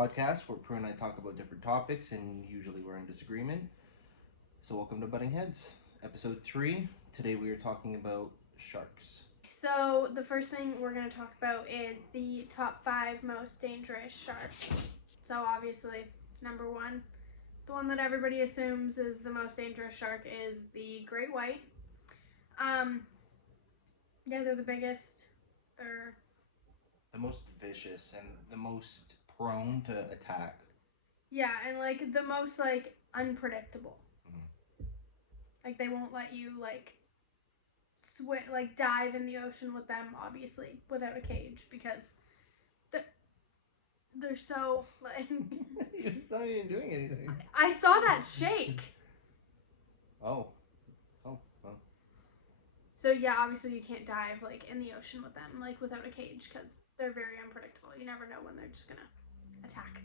podcast where Prue and I talk about different topics, and usually we're in disagreement. So welcome to Butting Heads, episode 3. Today we are talking about sharks. So the first thing we're going to talk about is the top 5 most dangerous sharks. So obviously, number 1, the one that everybody assumes is the most dangerous shark is the great white. Yeah, they're the biggest. They're the most vicious and the most prone to attack. Yeah, and like the most like unpredictable. Mm-hmm. Like they won't let you dive in the ocean with them, obviously, without a cage, because they're so like. It's not even doing anything. I saw that shake. Oh. So yeah, obviously you can't dive like in the ocean with them, like without a cage, because they're very unpredictable. You never know when they're just gonna attack.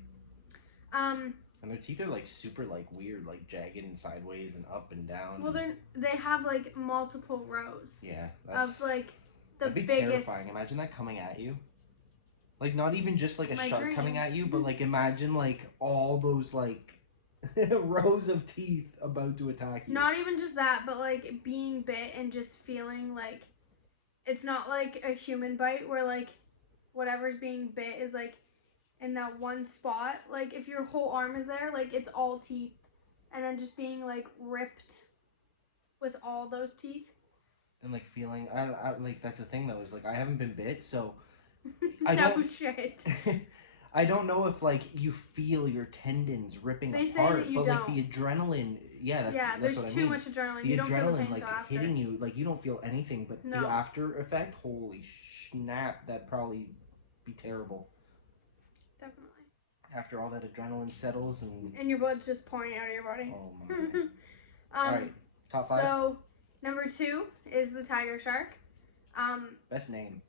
And their teeth are like super like weird, like jagged and sideways and up and down. Well, they have like multiple rows. Yeah, of like the that'd be biggest. terrifying. Imagine that coming at you. Like not even just like a My shark dream. coming at you, but like imagine like all those like rows of teeth about to attack you. Not even just that, but like being bit and just feeling like it's not like a human bite where like whatever's being bit is like in that one spot. Like if your whole arm is there, like it's all teeth, and then just being like ripped with all those teeth. And like feeling, I like that's the thing though, is like I haven't been bit, so Shit. I don't know if like you feel your tendons ripping They say apart, that you but don't. like the adrenaline, that's there's what I too mean. much adrenaline. The you don't feel the adrenaline pain like till after. hitting you, like you don't feel anything, but No. the after effect, holy snap, that'd probably be terrible. Definitely. After all that adrenaline settles and your blood's just pouring out of your body. Oh my. All right, top 5. So number 2 is the tiger shark. Best name.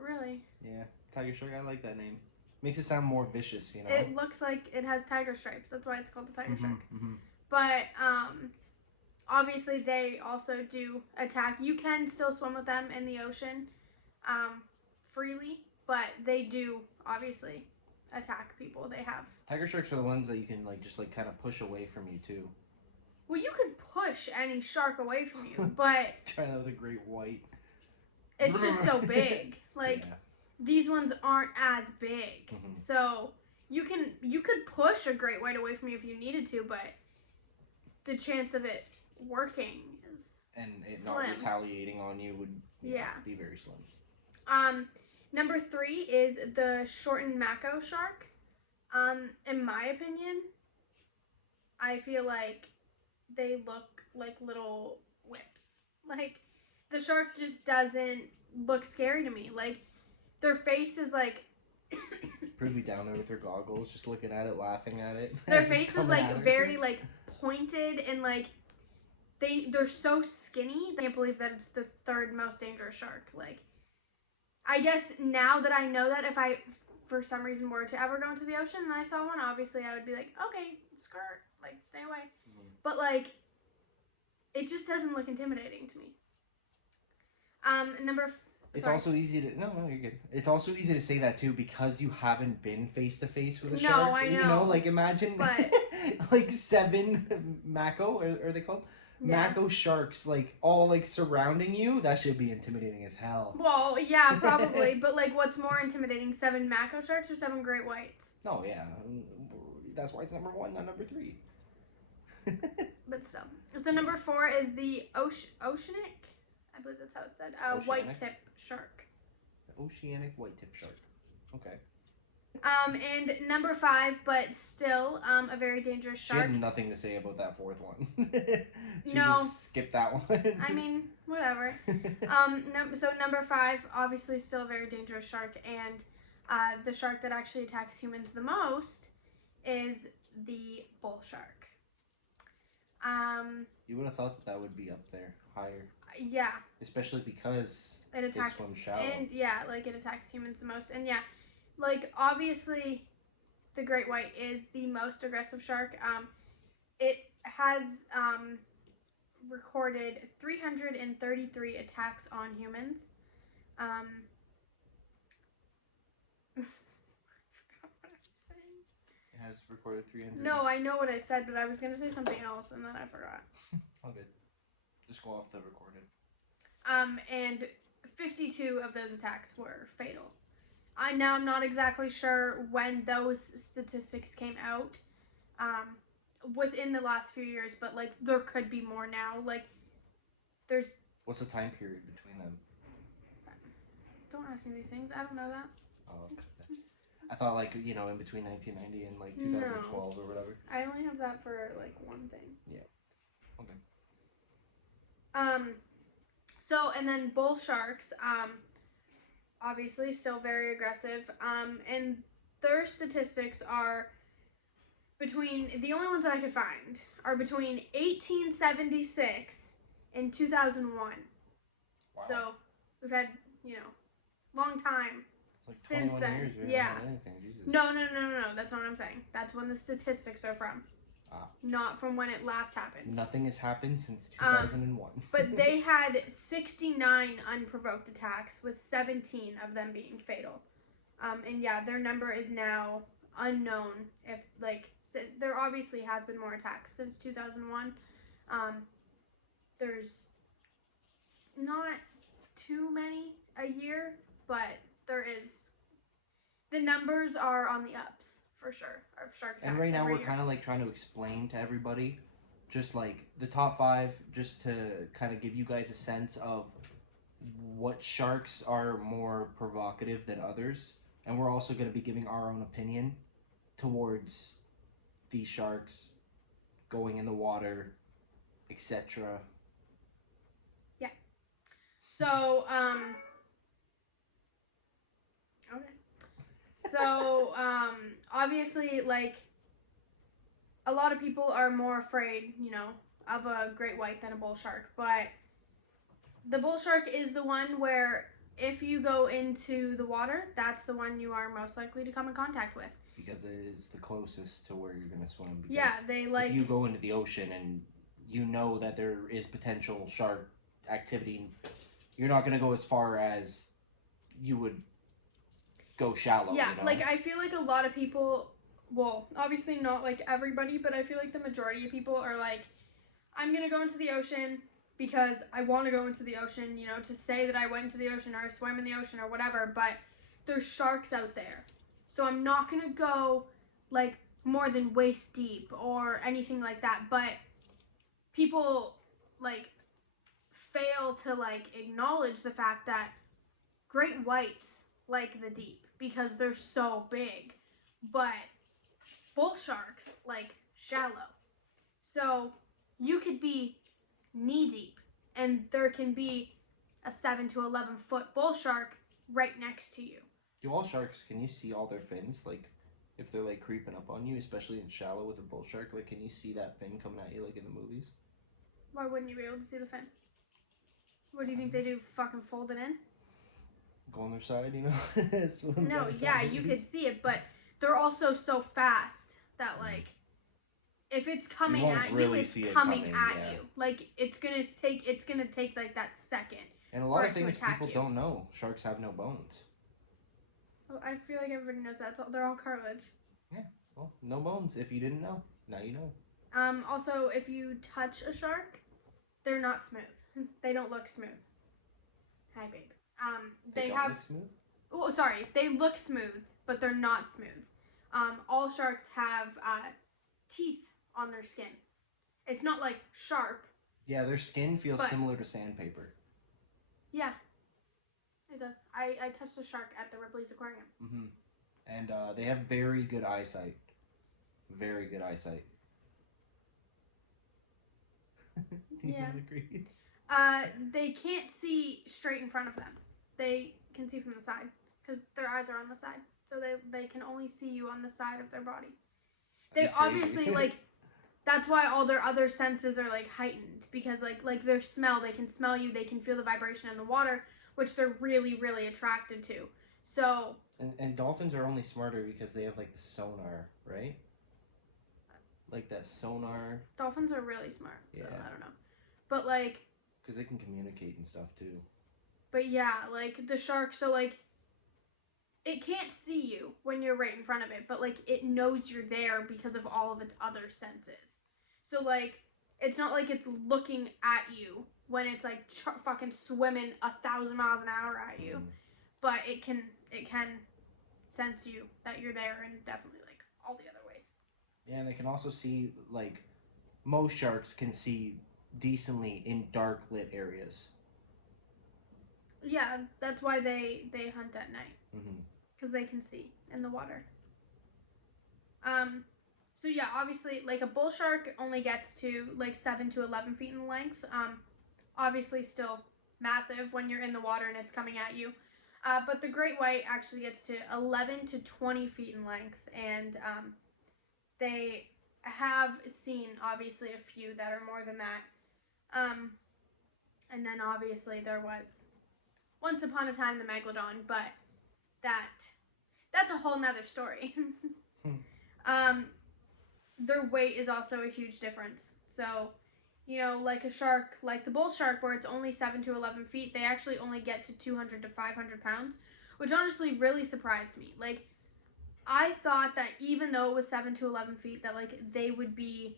Really? Yeah, tiger shark. I like that name. Makes it sound more vicious, you know. It looks like it has tiger stripes. That's why it's called the tiger shark. Mm-hmm. But obviously they also do attack. You can still swim with them in the ocean freely, but they do obviously attack people. They have tiger sharks are the ones that you can like just like kind of push away from you too. Well, you could push any shark away from you, but try that with a great white. It's just so big. Like these ones aren't as big, so you could push a great white away from you if you needed to, but the chance of it working is and it slim. Not retaliating on you would be very slim. Number 3 is the shortened mako shark. In my opinion, I feel like they look like little whips. Like the shark just doesn't look scary to me. Like their face is like Pretty down there with her goggles, just looking at it, laughing at it. Their face is like very like pointed and like they're so skinny. I can't believe that it's the 3rd most dangerous shark. Like I guess now that I know that, if I for some reason were to ever go into the ocean and I saw one, obviously I would be like, okay, skirt, like stay away. But like it just doesn't look intimidating to me. It's also easy to no, you're good. It's also easy to say that too because you haven't been face to face with a shark. No, I know. You know, like imagine like 7 mako, are they called? Yeah. Mako sharks like all like surrounding you. That should be intimidating as hell. Well, yeah, probably. But like, what's more intimidating, 7 mako sharks or 7 great whites? Oh yeah, that's why it's number 1, not number 3. But still, so number 4 is the oceanic. I believe that's how it's said. White tip shark. The oceanic white tip shark. Okay. And number 5, but still a very dangerous shark. She had nothing to say about that 4th one. She no. Just skipped that one. I mean, whatever. So number 5, obviously still a very dangerous shark, and the shark that actually attacks humans the most is the bull shark. You would have thought that would be up there, higher. Yeah. Especially because it attacks, they swim shallow. And yeah, like it attacks humans the most. And yeah, like obviously the great white is the most aggressive shark. It has recorded 333 attacks on humans. I forgot what I was has recorded 300. No, I know what I said, but I was going to say something else, and then I forgot. All good. Just go off the recorded. And 52 of those attacks were fatal. I'm not exactly sure when those statistics came out, within the last few years, but, like, there could be more now. Like, there's... What's the time period between them? Don't ask me these things. I don't know that. Oh, okay. I thought, like, you know, in between 1990 and, like, 2012 or whatever. I only have that for, like, one thing. Yeah. Okay. So, and then bull sharks, obviously still very aggressive, and their statistics are the only ones that I could find are between 1876 and 2001. Wow. So, we've had, long time It's like since 21 then. years, we Yeah. haven't done anything. Jesus. No, that's not what I'm saying. That's when the statistics are from. Not from when it last happened. Nothing has happened since 2001. But they had 69 unprovoked attacks, with 17 of them being fatal. And yeah, their number is now unknown. If, like, there obviously has been more attacks since 2001. There's not too many a year, but there is. The numbers are on the ups. For sure, of shark attacks. And right now we're year. kind of like trying to explain to everybody, just like the top 5, just to kind of give you guys a sense of what sharks are more provocative than others. And we're also going to be giving our own opinion towards these sharks going in the water, etc. Yeah. So, okay. So, obviously, like, a lot of people are more afraid, of a great white than a bull shark. But the bull shark is the one where if you go into the water, that's the one you are most likely to come in contact with. Because it is the closest to where you're going to swim. Because yeah, if you go into the ocean and you know that there is potential shark activity, you're not going to go as far as you would go shallow. Yeah, like, I feel like a lot of people, well, obviously not like everybody, but I feel like the majority of people are like, I'm gonna go into the ocean because I want to go into the ocean, to say that I went into the ocean or I swam in the ocean or whatever, but there's sharks out there, so I'm not gonna go, like, more than waist deep or anything like that. But people, like, fail to, like, acknowledge the fact that great whites like the deep because they're so big, but bull sharks like shallow. So you could be knee deep and there can be a 7 to 11 foot bull shark right next to you. Do all sharks, can you see all their fins? Like, if they're, like, creeping up on you, especially in shallow with a bull shark, like, can you see that fin coming at you like in the movies? Why wouldn't you be able to see the fin? What do you think they do? Fucking fold it in? Go on their side, No, yeah, you could see it, but they're also so fast that, like, if it's coming at you, it's coming at you. Like, it's gonna take like that second. And a lot of things people don't know. Sharks have no bones. Oh, I feel like everybody knows that. They're all cartilage. Yeah, well, no bones. If you didn't know, now you know. Also, if you touch a shark, they're not smooth. They don't look smooth. Hi, babe. They have. Look smooth? Oh, sorry. They look smooth, but they're not smooth. All sharks have teeth on their skin. It's not like sharp. Yeah, their skin feels similar to sandpaper. Yeah, it does. I touched a shark at the Ripley's Aquarium. Mm-hmm. And they have very good eyesight. Very good eyesight. Yeah. Agree? They can't see straight in front of them. They can see from the side because their eyes are on the side. So they can only see you on the side of their body. They obviously, like, that's why all their other senses are, like, heightened. Because, like their smell, they can smell you, they can feel the vibration in the water, which they're really, really attracted to. So... And dolphins are only smarter because they have, like, the sonar, right? Like that sonar. Dolphins are really smart, so yeah. I don't know. But, like... Because they can communicate and stuff, too. But, yeah, like, the shark, so, like... it can't see you when you're right in front of it, but like it knows you're there because of all of its other senses. So like it's not like it's looking at you when it's like fucking swimming 1,000 miles an hour at you, but it can sense you that you're there, and definitely like all the other ways. Yeah, and they can also see, like, most sharks can see decently in dark lit areas. Yeah, that's why they hunt at night, Mm-hmm. because they can see in the water. So yeah, obviously, like a bull shark only gets to like 7 to 11 feet in length. Obviously, still massive when you're in the water and it's coming at you. But the great white actually gets to 11 to 20 feet in length, and they have seen obviously a few that are more than that. And then obviously there was once upon a time the megalodon, but that's a whole nother story. Their weight is also a huge difference. So, like a shark, like the bull shark, where it's only 7 to 11 feet, they actually only get to 200 to 500 pounds, which honestly really surprised me. Like, I thought that even though it was 7 to 11 feet, that like they would be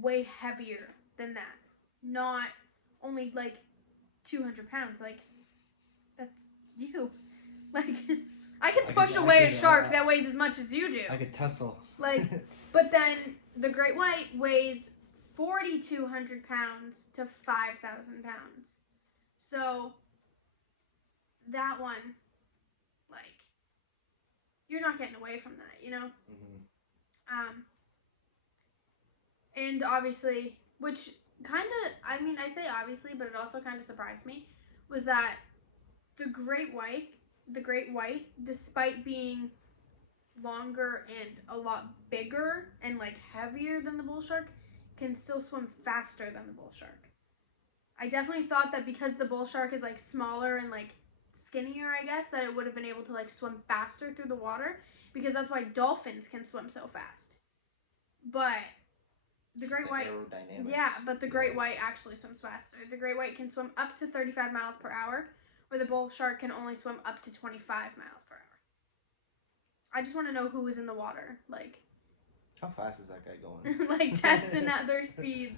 way heavier than that. Not only like 200 pounds. Like, that's you. Like, I could push away a shark that weighs as much as you do. I could tussle. Like, but then the great white weighs 4,200 pounds to 5,000 pounds. So that one, like, you're not getting away from that, Mm-hmm. And obviously, which kind of, I mean, I say obviously, but it also kind of surprised me, was that the great white, despite being longer and a lot bigger and like heavier than the bull shark, can still swim faster than the bull shark. I definitely thought that because the bull shark is like smaller and like skinnier, I guess, that it would have been able to like swim faster through the water, because that's why dolphins can swim so fast. But the great white, yeah, but the great white actually swims faster. The great white can swim up to 35 miles per hour, where the bull shark can only swim up to 25 miles per hour. I just want to know who was in the water. Like, how fast is that guy going? Like, testing at their speed.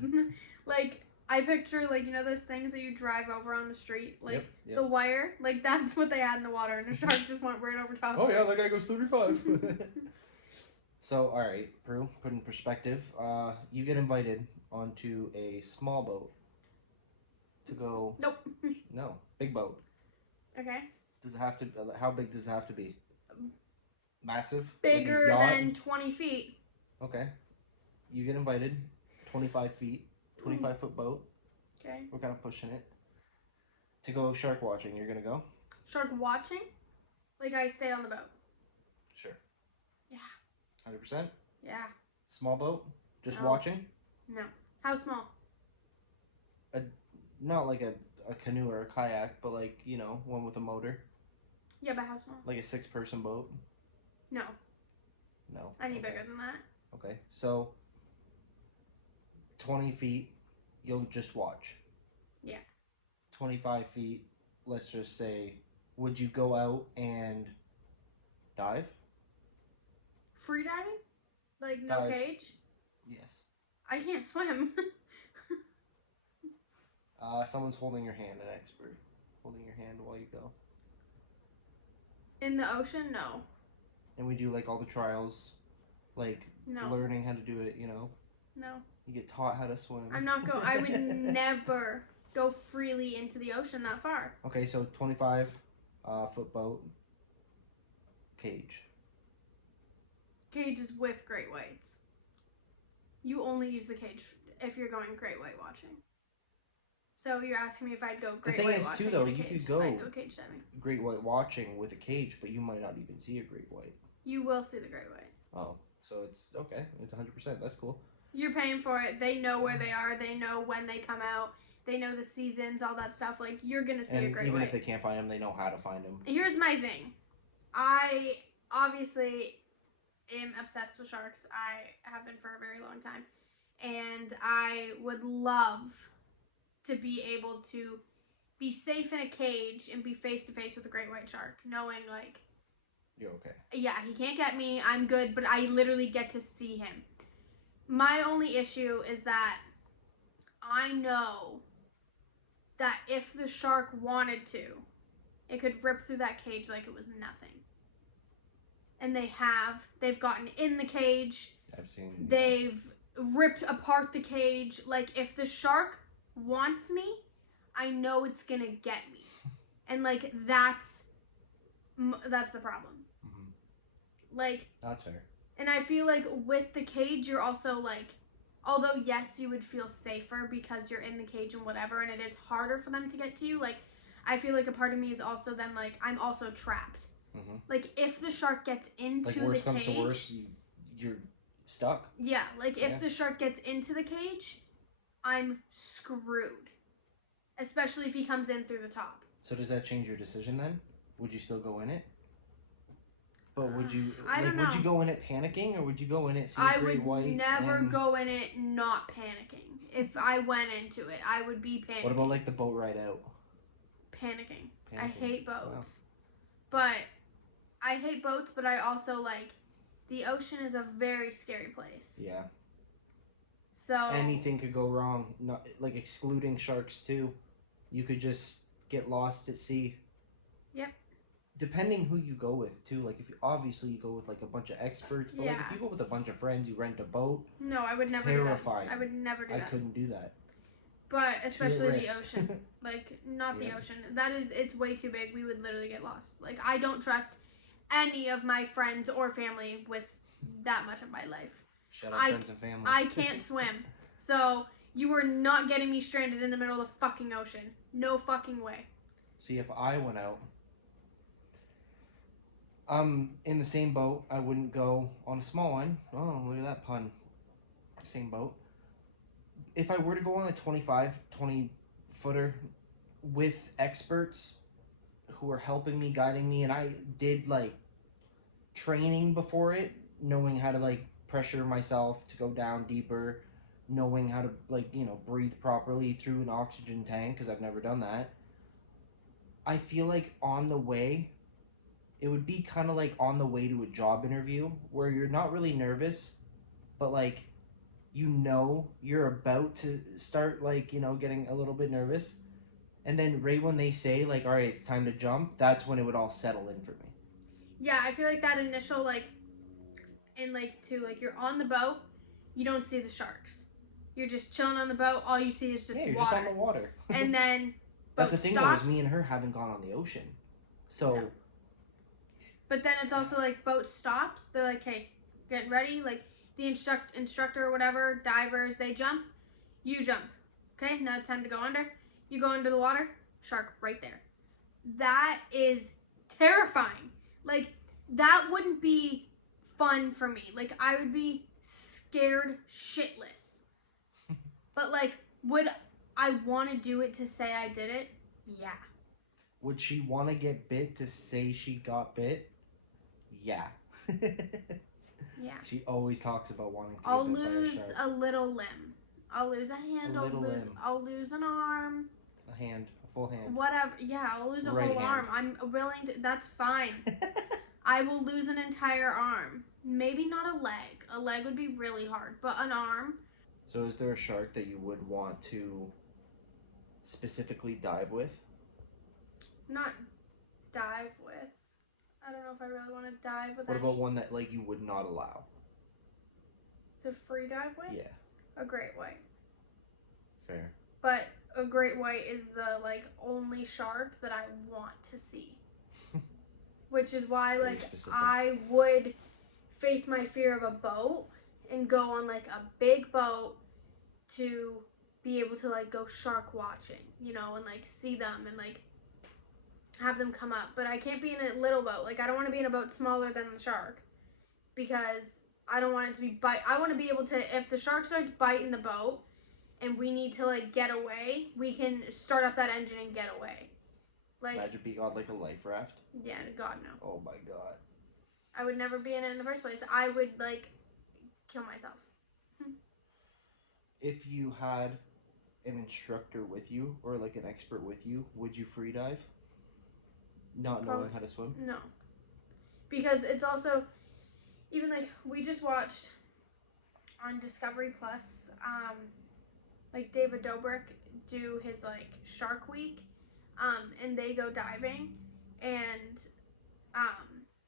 Like, I picture, like, those things that you drive over on the street? Like, yep. The wire? Like, that's what they had in the water, and the shark just went right over top. Oh, yeah, that guy goes 35. So, alright, Prue, put in perspective, you get invited onto a small boat to go... Nope. No, big boat. Okay. Does it have to... How big does it have to be? Massive? Bigger than 20 feet. Okay. You get invited, 25 feet, 25-foot boat. Okay. We're kind of pushing it. To go shark watching, you're going to go? Shark watching? Like, I stay on the boat. Sure. Yeah. 100%? Yeah. Small boat? Just watching? No. How small? Not like a canoe or a kayak, but like, one with a motor. Yeah, but how small? Like a 6-person boat? No. No. Any bigger than that. Okay. So, 20 feet, you'll just watch. Yeah. 25 feet, let's just say, would you go out and dive? Free diving? Like, no Dive. cage? Yes. I can't swim. Someone's holding your hand, an expert. Holding your hand while you go. In the ocean? No. And we do, like, all the trials, like, learning how to do it, No. You get taught how to swim. I would never go freely into the ocean that far. Okay, so 25-foot boat, cage. Cage is with great whites. You only use the cage if you're going great white watching. So you're asking me if I'd go great white watching. The thing is, too, though, you could go cage diving. Great white watching with a cage, but you might not even see a great white. You will see the great white. Oh, so it's okay. It's 100%. That's cool. You're paying for it. They know where they are. They know when they come out. They know the seasons, all that stuff. Like, you're going to see a great white. Even if they can't find them, they know how to find them. Here's my thing. I obviously am obsessed with sharks. I have been for a very long time. And I would love to be able to be safe in a cage and be face to face with a great white shark, knowing like you're okay. Yeah, he can't get me. I'm good, but I literally get to see him. My only issue is that I know that if the shark wanted to, it could rip through that cage like it was nothing. And they've gotten in the cage. I've seen. They've ripped apart the cage. Like, if the shark wants me, I know it's gonna get me. And like, that's the problem. Mm-hmm. Like, that's fair. And I feel like with the cage, you're also like, although yes, you would feel safer because you're in the cage and whatever, and it is harder for them to get to you. Like, I feel like a part of me is also then like, I'm also trapped. Mm-hmm. Like, if the shark gets into the cage, worst comes to worst, you're stuck. Yeah, like if the shark gets into the cage, I'm screwed. Especially if he comes in through the top. So does that change your decision then? Would you still go in it? But would you would you go in it panicking, or would you go in it seeing great white? I would never go in it not panicking. If I went into it, I would be panicking. What about like the boat ride out? Panicking. I hate boats. Wow. But I also like the ocean is a very scary place. Yeah. So anything could go wrong. Not like excluding sharks too. You could just get lost at sea. Yep. Depending who you go with too. Like if you go with like a bunch of experts, but like if you go with a bunch of friends, you rent a boat. No, I would never terrifying. do that. I would never do that. I couldn't do that. But especially the ocean. Like not the ocean. It's way too big. We would literally get lost. Like I don't trust any of my friends or family with that much of my life. Shout out friends and family. I can't swim. So you are not getting me stranded in the middle of the fucking ocean. No fucking way. See, if I went out, in the same boat, I wouldn't go on a small one. Oh, look at that pun. Same boat. If I were to go on a 20 footer with experts who are helping me, guiding me, and I did like training before it, knowing how to like pressure myself to go down deeper, knowing how to like, breathe properly through an oxygen tank, because I've never done that. I feel like on the way, it would be kind of like on the way to a job interview where you're not really nervous, but like, you're about to start like, getting a little bit nervous. And then right when they say like, all right, it's time to jump, that's when it would all settle in for me. Yeah, I feel like that initial like, and like too, like you're on the boat, you don't see the sharks. You're just chilling on the boat, all you see is just you're water. Just on the water. And then that's the thing though, is me and her haven't gone on the ocean. So no. But then it's also like boat stops, they're like, hey, get ready, like the instructor or whatever, divers, they jump, you jump. Okay, now it's time to go under. You go under the water, shark right there. That is terrifying. Like, that wouldn't be fun for me. Like, I would be scared shitless. But, like, would I want to do it to say I did it? Yeah. Would she want to get bit to say she got bit? Yeah. Yeah. She always talks about wanting to I'll get bit by a lose shark. a little limb. I'll lose a hand. I'll lose an arm. A hand. A full hand. Whatever. Yeah, I'll lose a whole arm. I'm willing to. That's fine. I will lose an entire arm. Maybe not a leg. A leg would be really hard, but an arm. So is there a shark that you would want to specifically dive with? Not dive with. I don't know if I really want to dive with. What about one that like you would not allow? To free dive with? Yeah. A great white. Fair. But a great white is the like only shark that I want to see. Which is why like I would face my fear of a boat and go on like a big boat to be able to like go shark watching, and like see them and like have them come up. But I can't be in a little boat. Like I don't want to be in a boat smaller than the shark because I don't want it to be bite. I want to be able to, if the shark starts biting the boat and we need to like get away, we can start up that engine and get away. Like, imagine being on like a life raft. Yeah, God no. Oh my God. I would never be in it in the first place. I would like kill myself. If you had an instructor with you or like an expert with you, would you free dive? Not Probably, knowing how to swim? no. Because it's also, even like, we just watched on Discovery Plus, like David Dobrik do his like Shark Week, and they go diving, and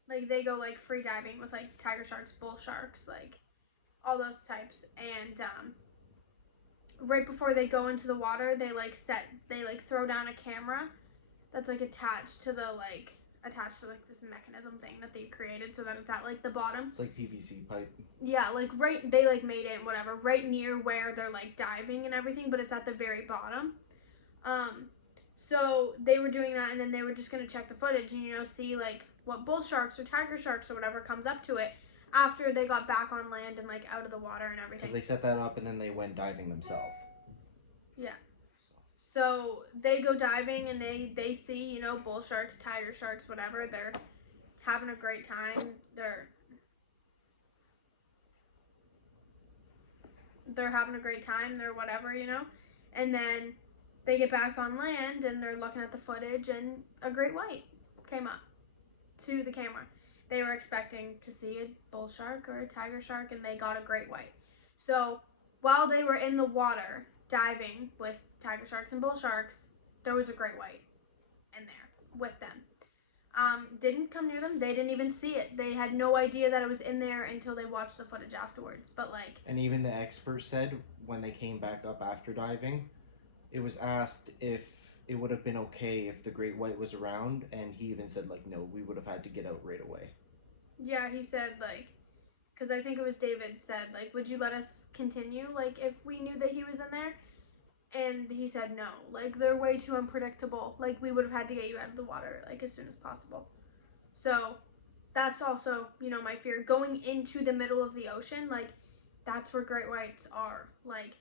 like they go like free diving with like tiger sharks, bull sharks, like all those types, and right before they go into the water, they throw down a camera that's like attached to this mechanism thing that they created so that it's at like the bottom. It's like PVC pipe. Yeah, like they like made it whatever right near where they're like diving and everything, but it's at the very bottom. So they were doing that, and then they were just gonna check the footage and see like what bull sharks or tiger sharks or whatever comes up to it after they got back on land and like out of the water and everything. Because they set that up and then they went diving themselves. Yeah. So they go diving and they see, bull sharks, tiger sharks, whatever. They're having a great time. They're having a great time. They're whatever, And then they get back on land and they're looking at the footage, and a great white came up to the camera. They were expecting to see a bull shark or a tiger shark, and they got a great white. So while they were in the water diving with tiger sharks and bull sharks, there was a great white in there with them. Didn't come near them. They didn't even see it. They had no idea that it was in there until they watched the footage afterwards. But like, and even the expert said when they came back up after diving, it was asked if it would have been okay if the great white was around, and he even said like, no, we would have had to get out right away. Yeah, he said like, because I think it was David said like, would you let us continue like if we knew that he was in there? And he said no, like they're way too unpredictable. Like we would have had to get you out of the water like as soon as possible. So that's also, my fear going into the middle of the ocean. Like that's where great whites are. Like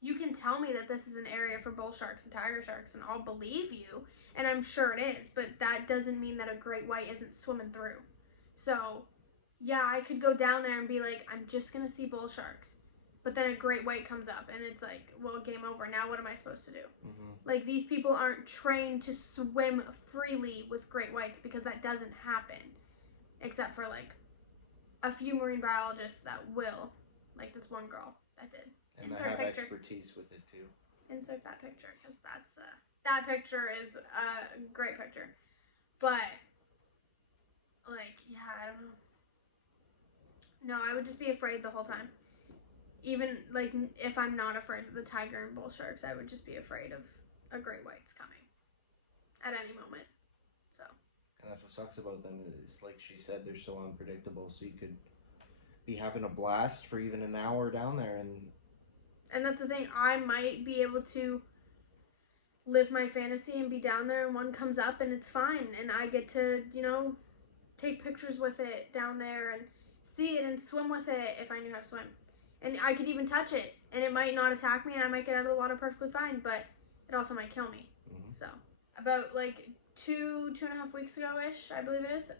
you can tell me that this is an area for bull sharks and tiger sharks, and I'll believe you, and I'm sure it is, but that doesn't mean that a great white isn't swimming through. So yeah, I could go down there and be like, I'm just gonna see bull sharks. But then a great white comes up, and it's like, well, game over. Now what am I supposed to do? Mm-hmm. Like, these people aren't trained to swim freely with great whites because that doesn't happen. Except for, like, a few marine biologists that will. Like this one girl that did. And insert I have picture. Expertise with it, too. Insert that picture, because that picture is a great picture. But, like, yeah, I don't know. No, I would just be afraid the whole time. Even, like, if I'm not afraid of the tiger and bull sharks, I would just be afraid of a great white's coming at any moment. So. And that's what sucks about them is, like she said, they're so unpredictable. So you could be having a blast for even an hour down there. And that's the thing. I might be able to live my fantasy and be down there, and one comes up and it's fine. And I get to, take pictures with it down there and see it and swim with it if I knew how to swim. And I could even touch it, and it might not attack me, and I might get out of the water perfectly fine, but it also might kill me. Mm-hmm. So, about like 2.5 weeks ago-ish, I believe it is,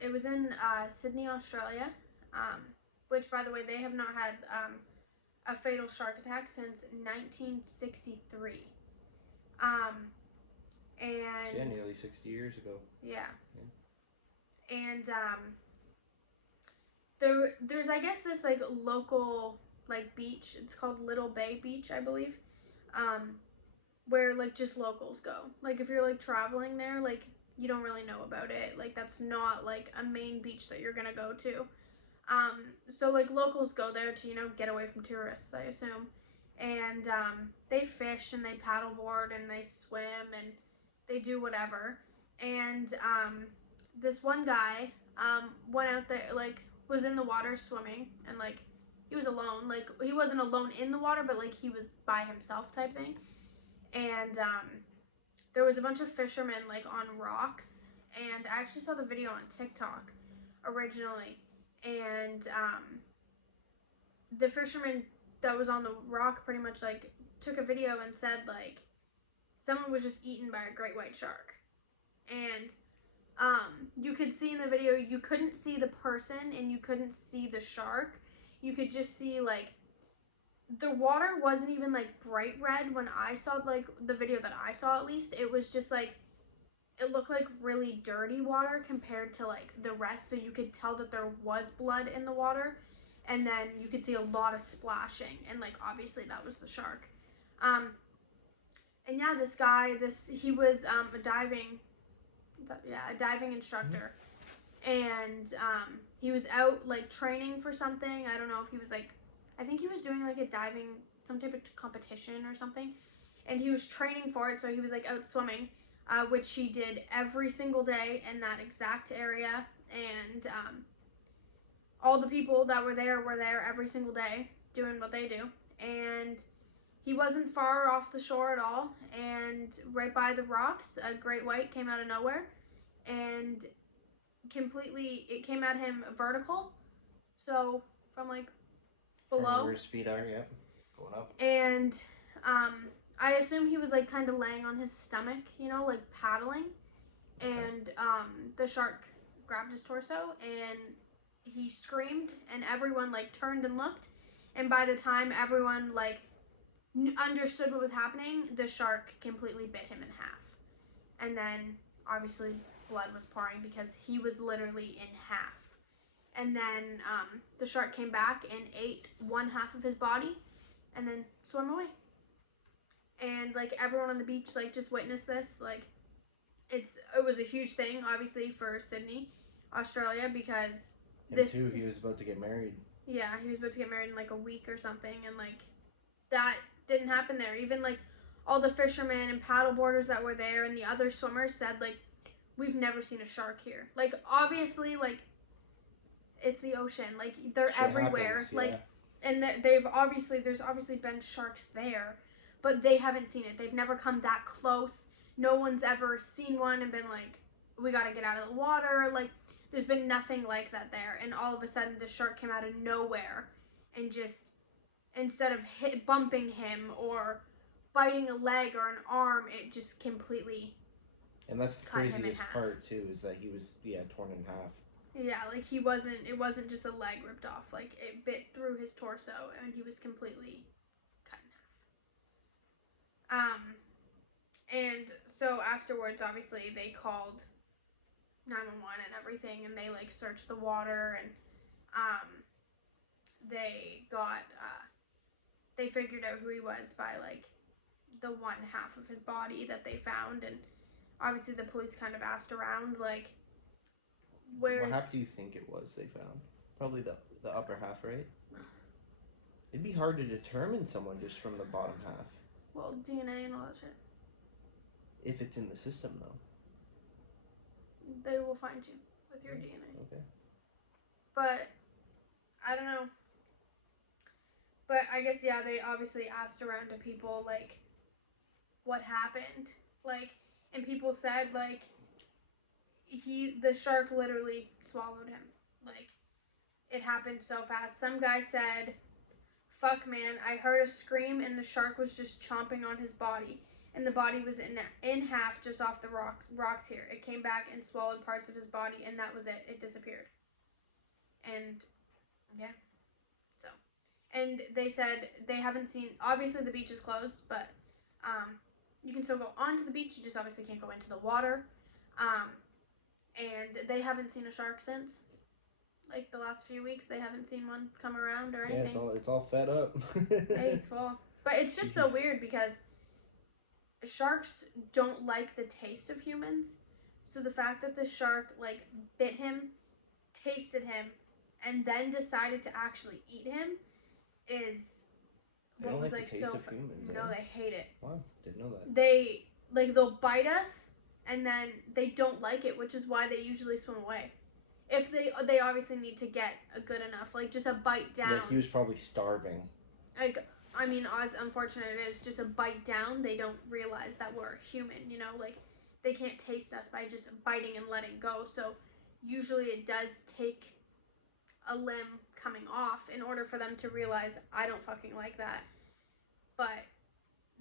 it was in Sydney, Australia, which, by the way, they have not had a fatal shark attack since 1963. And yeah, nearly 60 years ago. Yeah. And there's I guess this like local like beach. It's called Little Bay Beach, I believe, where like just locals go. Like if you're like traveling there, like you don't really know about it. Like that's not like a main beach that you're gonna go to. So like locals go there to get away from tourists, I assume, and they fish and they paddleboard and they swim and they do whatever. And this one guy went out there like. Was in the water swimming, and like he was alone, like he wasn't alone in the water, but like he was by himself type thing. And there was a bunch of fishermen like on rocks, and I actually saw the video on TikTok originally, and the fisherman that was on the rock pretty much like took a video and said like someone was just eaten by a great white shark. And you could see in the video, you couldn't see the person and you couldn't see the shark. You could just see like the water wasn't even like bright red when I saw like the video that I saw at least. It was just like it looked like really dirty water compared to like the rest, so you could tell that there was blood in the water, and then you could see a lot of splashing, and like obviously that was the shark. Um, and yeah, this guy, he was a diving instructor, and he was out like training for something. I don't know if he was like, I think he was doing like a diving, some type of competition or something, and he was training for it. So he was like out swimming, which he did every single day in that exact area, and all the people that were there every single day doing what they do, and he wasn't far off the shore at all, and right by the rocks, a great white came out of nowhere, and it came at him vertical, so from like below. From where his feet are, yeah, going up. And I assume he was like kind of laying on his stomach, you know, like paddling, and the shark grabbed his torso, and he screamed, and everyone like turned and looked, and by the time everyone like understood what was happening, the shark completely bit him in half, and then obviously blood was pouring because he was literally in half. And then the shark came back and ate one half of his body, and then swam away. And like everyone on the beach like just witnessed this. Like it was a huge thing, obviously, for Sydney, Australia, because Too, he was about to get married. Yeah, he was about to get married in like a week or something, and like that didn't happen there. Even like all the fishermen and paddleboarders that were there and the other swimmers said like, we've never seen a shark here. Like obviously like it's the ocean, like they're Shit everywhere, happens, yeah. like, and there's obviously been sharks there, but they haven't seen it. They've never come that close. No one's ever seen one and been like, we gotta get out of the water. Like there's been nothing like that there, and all of a sudden the shark came out of nowhere and just, instead of bumping him or biting a leg or an arm, it just completely. And that's the craziest part too, is that he was torn in half. Yeah, like it wasn't just a leg ripped off, like it bit through his torso and he was completely cut in half. And so afterwards, obviously, they called 911 and everything, and they like searched the water, and they figured out who he was by like the one half of his body that they found, and obviously the police kind of asked around like, where. What half do you think it was they found? Probably the upper half, right? It'd be hard to determine someone just from the bottom half. Well, DNA and all that shit. If it's in the system, though. They will find you with your DNA. Okay. But I don't know. But I guess yeah, they obviously asked around to people like, what happened, like, and people said like, the shark literally swallowed him. Like, it happened so fast. Some guy said, fuck man, I heard a scream and the shark was just chomping on his body. And the body was in half just off the rocks here. It came back and swallowed parts of his body, and that was it. It disappeared. And, yeah. So. And they said they haven't seen, obviously the beach is closed, but you can still go onto the beach. You just obviously can't go into the water. And they haven't seen a shark since. Like the last few weeks, they haven't seen one come around or anything. Yeah, it's all fed up. It's full. But it's just so weird because sharks don't like the taste of humans. So the fact that the shark like bit him, tasted him, and then decided to actually eat him is what was like the taste of humans. No, they hate it. Wow, didn't know that. They'll bite us and then they don't like it, which is why they usually swim away. If they obviously need to get a good enough, like just a bite down. Yeah, he was probably starving. Like, I mean, as unfortunate it is, just a bite down, they don't realize that we're human, you know? Like, they can't taste us by just biting and letting go. So, usually it does take a limb coming off in order for them to realize, I don't fucking like that. But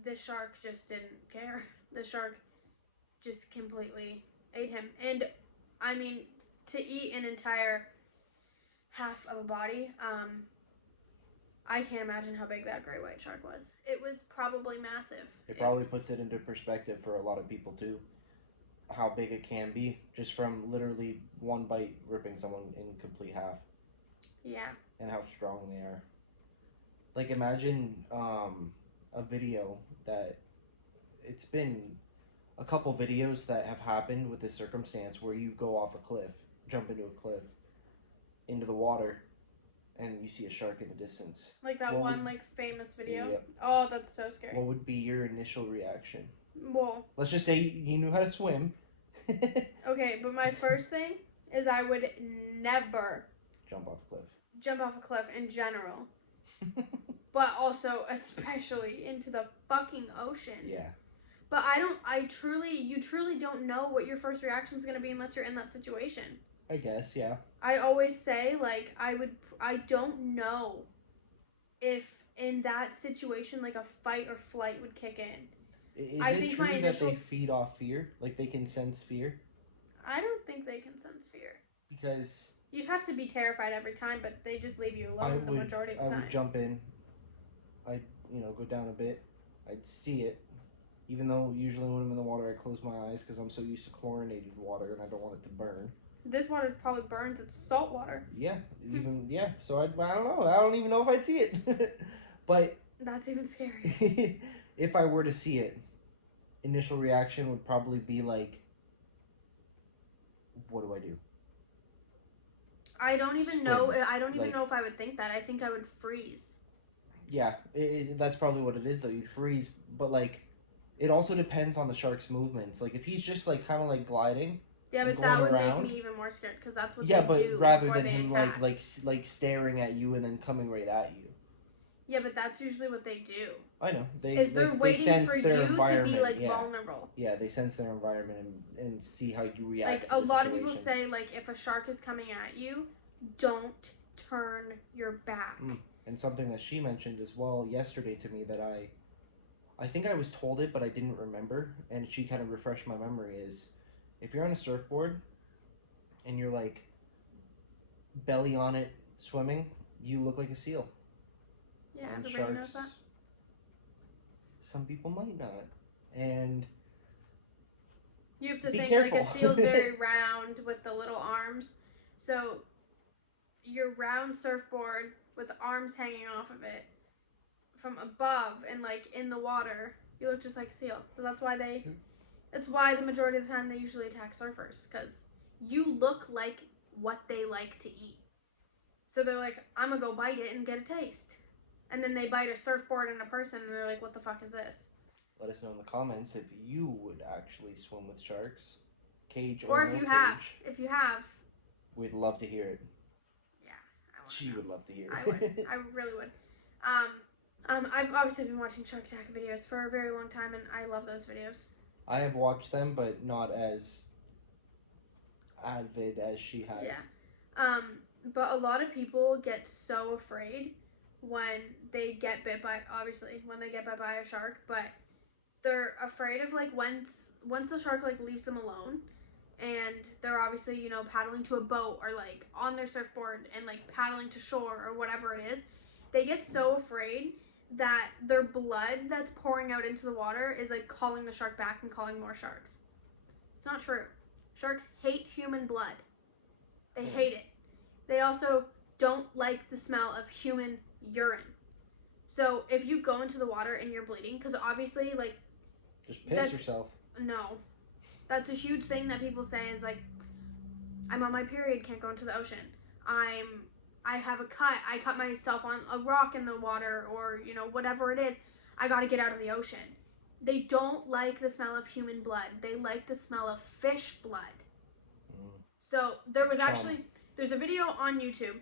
the shark just didn't care. The shark just completely ate him. And, I mean, to eat an entire half of a body, I can't imagine how big that great white shark was. It was probably massive. It probably puts it into perspective for a lot of people too, how big it can be just from literally one bite ripping someone in complete half. Yeah. And how strong they are. Like imagine a video that it's been a couple videos that have happened with this circumstance where you go off a cliff, jump into a cliff, into the water, and you see a shark in the distance. Like that like famous video? Yep. Oh, that's so scary. What would be your initial reaction? Well, let's just say you knew how to swim. Okay, but my first thing is I would never jump off a cliff in general. But also especially into the fucking ocean. Yeah. But you truly don't know what your first reaction is going to be unless you're in that situation. I guess, yeah. I always say, like, I don't know if in that situation, like, a fight or flight would kick in. Is it true that they feed off fear? Like, they can sense fear? I don't think they can sense fear. Because... you'd have to be terrified every time, but they just leave you alone the majority of the time. I would jump in. I'd, go down a bit. I'd see it. Even though usually when I'm in the water, I close my eyes because I'm so used to chlorinated water and I don't want it to burn. This water probably burns. It's salt water. Yeah. So I don't know. I don't even know if I'd see it. But... that's even scary. If I were to see it, initial reaction would probably be like, what do I do? I don't even know. I don't even know if I would think that. I think I would freeze. Yeah, that's probably what it is, though. You'd freeze, but like, it also depends on the shark's movements. Like, if he's just like kind of like gliding. Yeah, but that would make me even more scared because that's what they do. Yeah, but rather than him like staring at you and then coming right at you. Yeah, but that's usually what they do. I know. They're waiting for you to be like vulnerable. Yeah, they sense their environment and see how you react. Like a lot of people say, like if a shark is coming at you, don't turn your back. And something that she mentioned as well yesterday to me that I think I was told it, but I didn't remember, and she kind of refreshed my memory is, if you're on a surfboard and you're like belly on it swimming, you look like a seal. Yeah, everybody knows that. Some people might not. And you have to think careful. like a seal's very round with the little arms. So your round surfboard with the arms hanging off of it from above and like in the water, you look just like a seal. So that's why the majority of the time they usually attack surfers, because you look like what they like to eat. So they're like, I'm gonna go bite it and get a taste. And then they bite a surfboard and a person and they're like, what the fuck is this? Let us know in the comments if you would actually swim with sharks. Cage or no if you cage. have. If you have. We'd love to hear it. Yeah. She would love to hear it. I would. I really would. I've obviously been watching Shark Attack videos for a very long time and I love those videos. I have watched them, but not as avid as she has. Yeah. But a lot of people get so afraid when they get bit by, when they get bit by a shark, but they're afraid of like once the shark like leaves them alone and they're obviously, paddling to a boat or like on their surfboard and like paddling to shore or whatever it is, they get so afraid that their blood that's pouring out into the water is like calling the shark back and calling more sharks. It's not true. Sharks hate human blood. They hate it. They also don't like the smell of human urine. So if you go into the water and you're bleeding, because obviously like just piss yourself. No, that's a huge thing that people say is like, I'm on my period, can't go into the ocean. I have a cut, I cut myself on a rock in the water, or whatever it is, I gotta get out of the ocean. They don't like the smell of human blood. They like the smell of fish blood. So there's a video on YouTube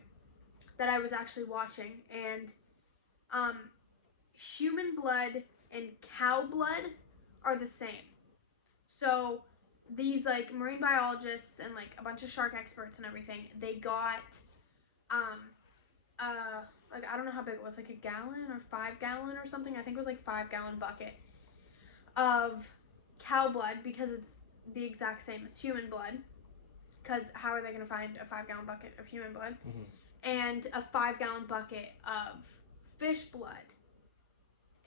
that I was actually watching, and human blood and cow blood are the same. So these like marine biologists and like a bunch of shark experts and everything, they got like I don't know how big it was, like a gallon or 5 gallon or something. I think it was like 5 gallon bucket of cow blood, because it's the exact same as human blood. Because how are they going to find a 5 gallon bucket of human blood? Mm-hmm. And a 5 gallon bucket of fish blood,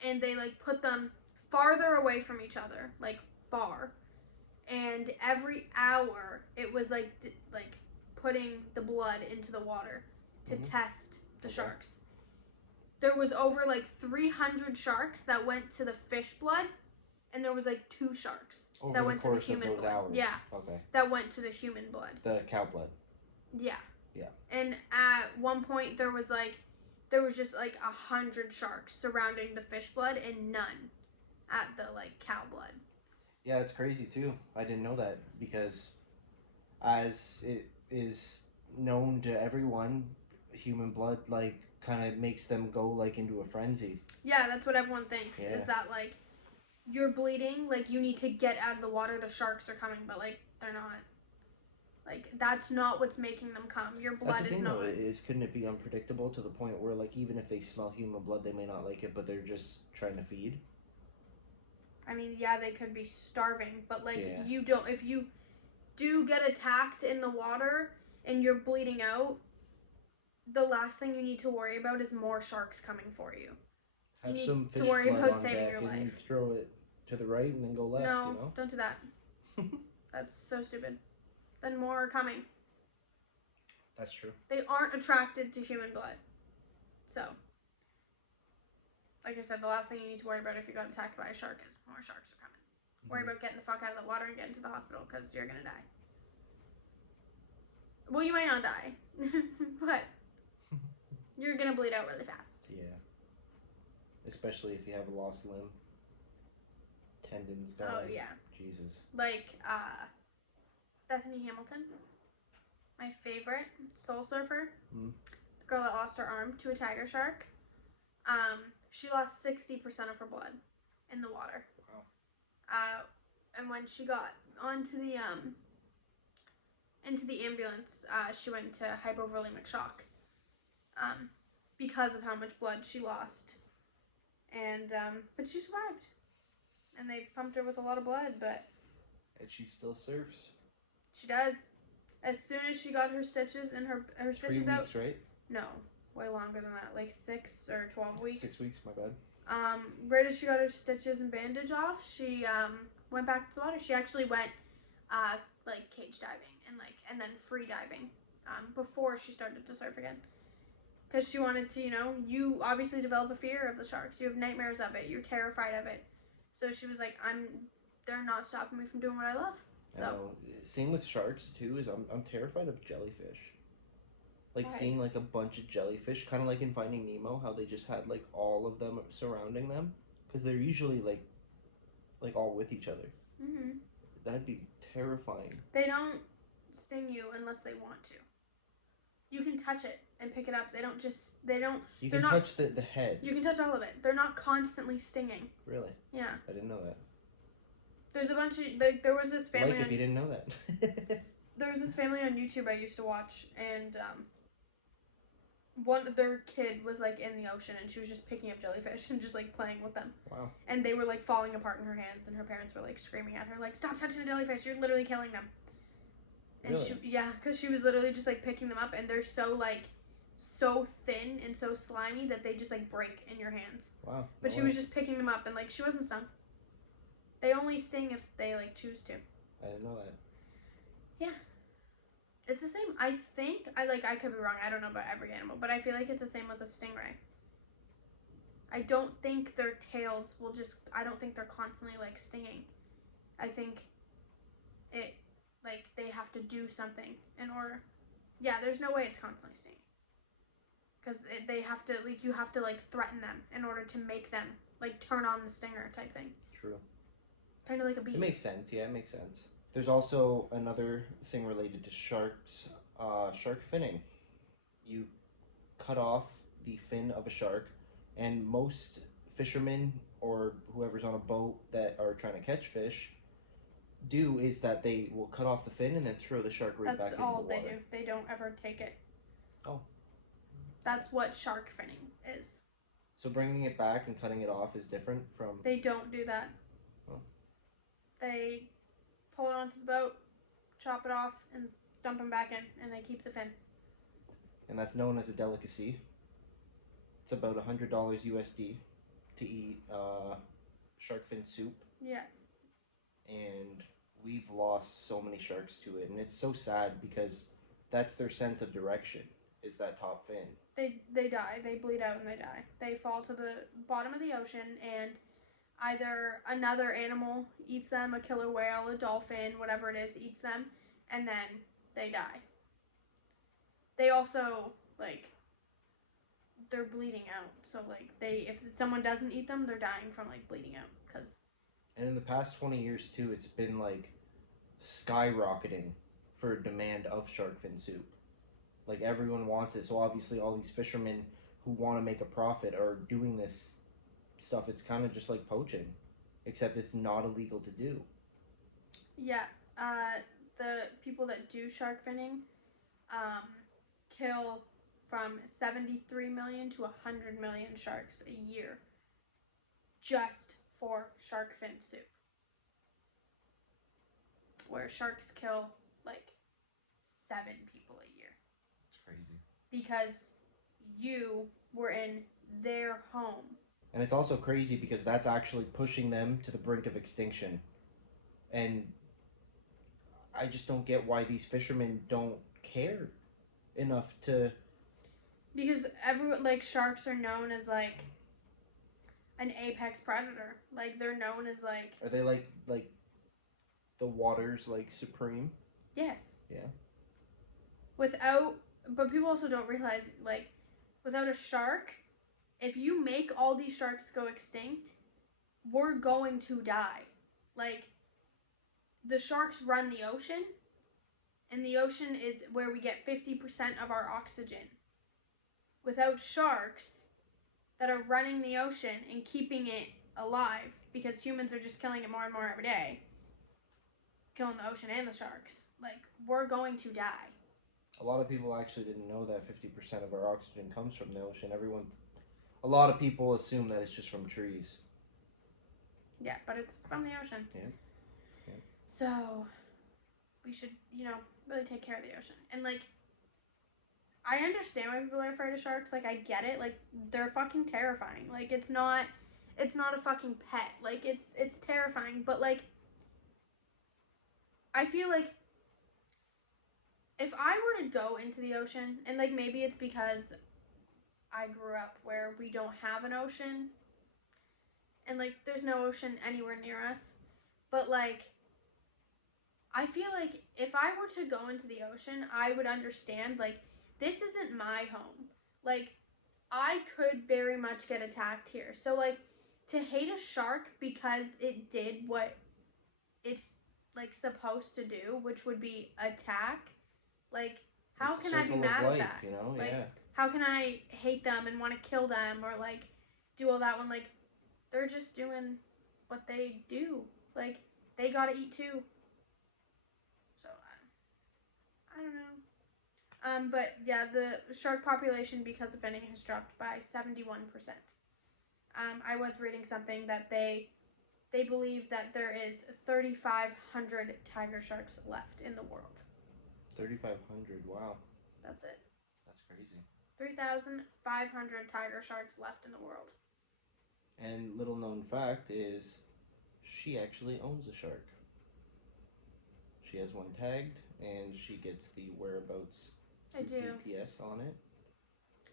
and they like put them farther away from each other, like far. And every hour, it was like putting the blood into the water to test the sharks. There was over like 300 sharks that went to the fish blood, and there was like 2 sharks over that went to the human blood. Hours. Yeah. Okay. That went to the human blood. The cow blood. Yeah. Yeah. And at one point there was just like 100 sharks surrounding the fish blood and none at the like cow blood. Yeah, it's crazy too. I didn't know that because, as it is known to everyone, human blood like kind of makes them go like into a frenzy. Yeah, that's what everyone thinks. Yeah. Is that like you're bleeding, like you need to get out of the water. The sharks are coming, but like they're not. Like that's not what's making them come. Your blood that's the thing, is not. Though, couldn't it be unpredictable to the point where like even if they smell human blood, they may not like it, but they're just trying to feed. I mean, yeah, they could be starving, but like you don't. If you do get attacked in the water and you're bleeding out, the last thing you need to worry about is more sharks coming for you. Have you some need fish to worry blood about on saving deck your and life. Throw it to the right and then go left. No, you know? Don't do that. That's so stupid. Then more are coming. That's true. They aren't attracted to human blood. So, like I said, the last thing you need to worry about if you got attacked by a shark is more sharks are coming. Worry about getting the fuck out of the water and getting to the hospital because you're gonna die. Well, you might not die, but you're gonna bleed out really fast. Yeah. Especially if you have a lost limb. Tendons gone. Oh yeah. Jesus. Like Bethany Hamilton, my favorite soul surfer, the girl that lost her arm to a tiger shark. She lost 60% of her blood in the water. Wow. And when she got onto the into the ambulance, she went into hypovolemic shock. Because of how much blood she lost. And but she survived. And they pumped her with a lot of blood, but and she still surfs. She does. As soon as she got her stitches and her stitches 3 out. weeks, right? No, way longer than that. Like 6 or 12 weeks. 6 weeks, my bad. Right as she got her stitches and bandage off, she went back to the water. She actually went like cage diving and then free diving before she started to surf again. Because she wanted to, you obviously develop a fear of the sharks. You have nightmares of it. You're terrified of it. So she was like, they're not stopping me from doing what I love. So same with sharks too. Is I'm terrified of jellyfish. Like seeing like a bunch of jellyfish, kind of like in Finding Nemo, how they just had like all of them surrounding them, because they're usually like all with each other. Mhm. That'd be terrifying. They don't sting you unless they want to. You can touch it and pick it up. They don't. You can touch the head. You can touch all of it. They're not constantly stinging. Really? Yeah. I didn't know that. There's a bunch of there was this family. Like if you didn't know that. There was this family on YouTube I used to watch, and their kid was like in the ocean, and she was just picking up jellyfish and just like playing with them. Wow. And they were like falling apart in her hands, and her parents were like screaming at her, like, "Stop touching the jellyfish! You're literally killing them." And really? because she was literally just like picking them up, and they're so thin and so slimy that they just like break in your hands. Wow. But she was just picking them up, and like she wasn't stung. They only sting if they like choose to. I didn't know that. Yeah. It's the same. I think I could be wrong. I don't know about every animal, but I feel like it's the same with a stingray. I don't think their tails will I don't think they're constantly like stinging. I think it like they have to do something in order. Yeah, there's no way it's constantly stinging. Cuz they have to you have to like threaten them in order to make them like turn on the stinger type thing. True. Kind of like a bee. It makes sense. Yeah, it makes sense. There's also another thing related to sharks, shark finning. You cut off the fin of a shark, and most fishermen or whoever's on a boat that are trying to catch fish is that they will cut off the fin and then throw the shark back into the water. That's all they do. They don't ever take it. Oh. That's what shark finning is. So bringing it back and cutting it off is different from... They don't do that. Oh. They pull it onto the boat, chop it off, and dump them back in, and they keep the fin. And that's known as a delicacy. It's about $100 USD to eat shark fin soup, Yeah. and we've lost so many sharks to it, and it's so sad because that's their sense of direction. Is that top fin? They die. They bleed out and they die. They fall to the bottom of the ocean, and either another animal eats them, a killer whale, a dolphin, whatever it is, eats them, and then they die. They also, like, they're bleeding out. So, like, if someone doesn't eat them, they're dying from, like, bleeding out. Cause And in the past 20 years, too, it's been like skyrocketing for demand of shark fin soup. Like, everyone wants it. So, obviously, all these fishermen who want to make a profit are doing this stuff. It's kind of just like poaching, except it's not illegal to do. yeah, the people that do shark finning kill from 73 million to 100 million sharks a year just for shark fin soup. Where sharks kill like 7 people a year. It's crazy. Because you were in their home. And it's also crazy because that's actually pushing them to the brink of extinction. And I just don't get why these fishermen don't care enough to. Because everyone, like, sharks are known as like an apex predator. Like, they're known as like. Are they like the water's like supreme? Yes. Yeah. But people also don't realize, like, without a shark, if you make all these sharks go extinct, we're going to die. Like, the sharks run the ocean, and the ocean is where we get 50% of our oxygen. Without sharks that are running the ocean and keeping it alive, because humans are just killing it more and more every day, killing the ocean and the sharks, like, we're going to die. A lot of people actually didn't know that 50% of our oxygen comes from the ocean. A lot of people assume that it's just from trees. Yeah, but it's from the ocean. Yeah. So, we should, really take care of the ocean. And, like, I understand why people are afraid of sharks. Like, I get it. Like, they're fucking terrifying. Like, it's not a fucking pet. Like, it's terrifying. But, like, I feel like if I were to go into the ocean, and, like, maybe it's because I grew up where we don't have an ocean, and, like, there's no ocean anywhere near us, but, like, I feel like if I were to go into the ocean, I would understand, like, this isn't my home. Like, I could very much get attacked here. So, like, to hate a shark because it did what it's, like, supposed to do, which would be attack, like, how can I be mad at that? You know? Like, yeah. How can I hate them and want to kill them or, like, do all that when, like, they're just doing what they do. Like, they gotta eat too. So, I don't know. But, yeah, the shark population because of finning has dropped by 71%. I was reading something that they believe that there is 3,500 tiger sharks left in the world. 3,500, wow. That's it. That's crazy. 3,500 tiger sharks left in the world. And little known fact is she actually owns a shark. She has one tagged, and she gets the whereabouts GPS on it.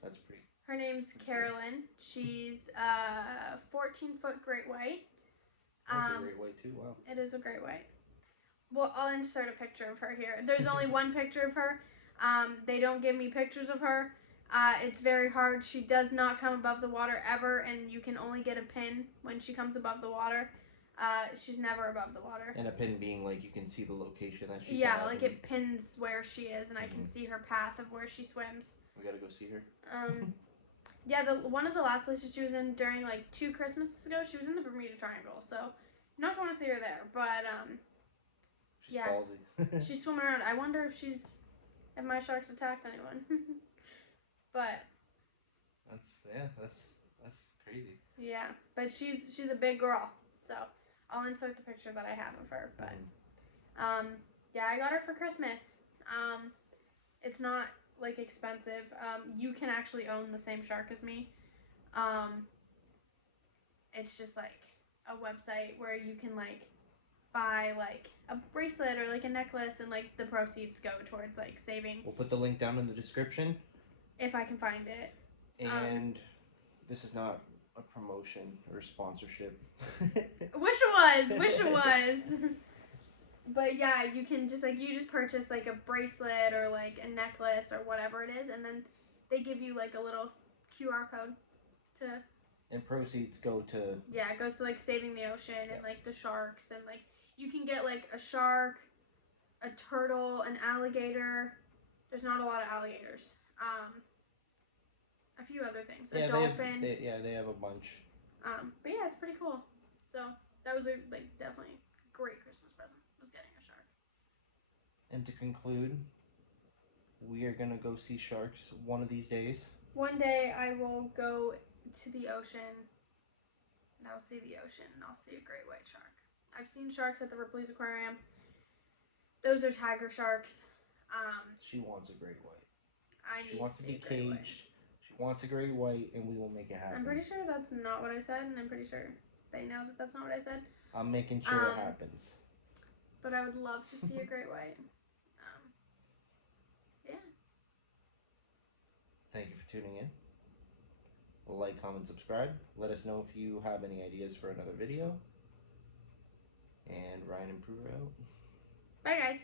That's pretty. Her name's Carolyn. She's a 14-foot great white. That's a great white too, wow. It is a great white. Well, I'll insert a picture of her here. There's only one picture of her. They don't give me pictures of her. It's very hard. She does not come above the water ever, and you can only get a pin when she comes above the water. She's never above the water. And a pin being like you can see the location that she's at. Yeah, like it pins where she is, and I can see her path of where she swims. We gotta go see her. Yeah, one of the last places she was in during like 2 Christmases ago, she was in the Bermuda Triangle. So, I'm not going to see her there, but she's ballsy. She's swimming around. I wonder if my sharks attacked anyone. But that's crazy. Yeah, but she's a big girl. So, I'll insert the picture that I have of her, but yeah, I got her for Christmas. It's not like expensive. You can actually own the same shark as me. It's just like a website where you can like buy like a bracelet or like a necklace, and like the proceeds go towards like saving. We'll put the link down in the description. If I can find it. And this is not a promotion or sponsorship. Wish it was. But yeah, you can just like, you just purchase like a bracelet or like a necklace or whatever it is, and then they give you like a little QR code to. And proceeds go to. Yeah, it goes to like saving the ocean and like the sharks, and like you can get like a shark, a turtle, an alligator. There's not a lot of alligators. A few other things. A dolphin. They have a bunch. But yeah, it's pretty cool. So that was a like definitely great Christmas present. Was getting a shark. And to conclude, we are gonna go see sharks one of these days. One day I will go to the ocean, and I'll see the ocean, and I'll see a great white shark. I've seen sharks at the Ripley's Aquarium. Those are tiger sharks. She wants a great white. She wants to be caged. She wants a great white, and we will make it happen. I'm pretty sure that's not what I said, and I'm pretty sure they know that that's not what I said. I'm making sure it happens. But I would love to see a great white. Yeah. Thank you for tuning in. Like, comment, subscribe. Let us know if you have any ideas for another video. And Ryan and Prue are out. Bye, guys.